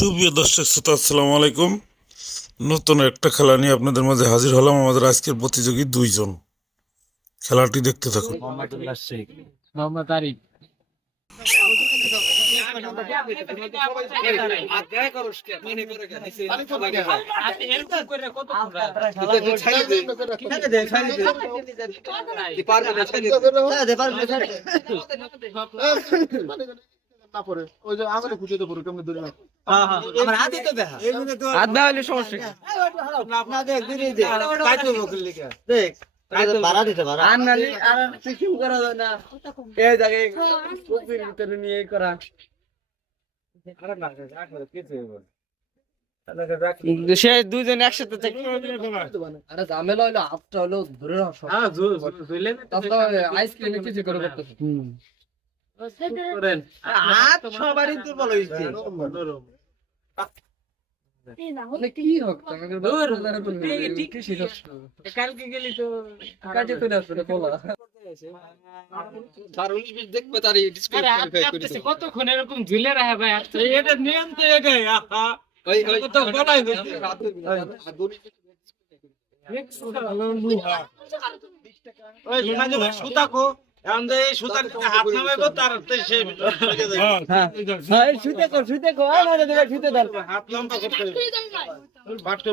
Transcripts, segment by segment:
সুপ্রিয় দর্শক শ্রোতা, আসসালামু আলাইকুম। নতুন একটা খেলা নিয়ে আপনাদের মাঝে হাজির হলাম। আমাদের আজকের প্রতিযোগী দুইজন, খেলাটি দেখতে থাকুন। মোহাম্মদুল্লাহ শেখ, মোহাম্মদ আরিফ। ভাড়া দিতে ভাড়া সে দুজন একসাথে ঝামেলা হইলো, হাতটা হলো ধরে আইসক্রিম কিছু করে করতেছে। হাত সবারই দুর্বল হয়েছে। কালকে গেলি তো কাজে তো আসবে কতক্ষণ এরকম ঝুলে রাখা ভাই, এটা নিয়ম তো এটাই।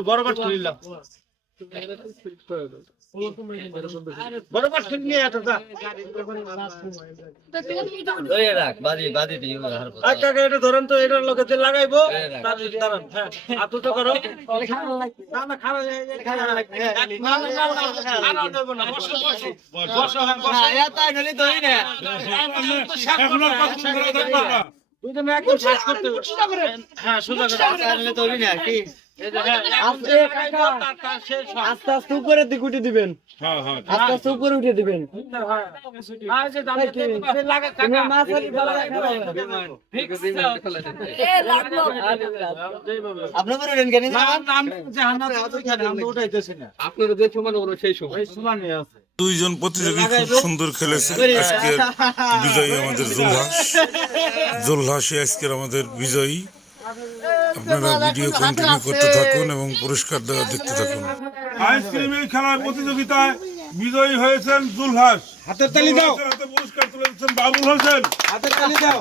বড় বাট তুলিলাম বড় বাট তুলি এটা ধরেন তো, এটার লোকে লাগাইবো। হাত তো করো না না, খারাপ আস্তে আস্তে উপরের দিকে উঠে দিবেন, আস্তে আস্তে উপরে উঠে দিবেন। দুইজন প্রতিযোগী খুব সুন্দর খেলেছে। আজকের বিজয়ী আমাদের জুলহাসই আজকের আমাদের বিজয়ী। আপনারা ভিডিও কন্টিনিউ করতে থাকুন এবং পুরস্কার দেওয়া দেখতে থাকুন। আইসক্রিম এই খেলার প্রতিযোগিতায় বিজয়ী হয়েছেন জুলহাস। হাতের তালি দাও। পুরস্কার তুলে দিচ্ছেন বাবুল হোসেন। হাতের তালি দাও।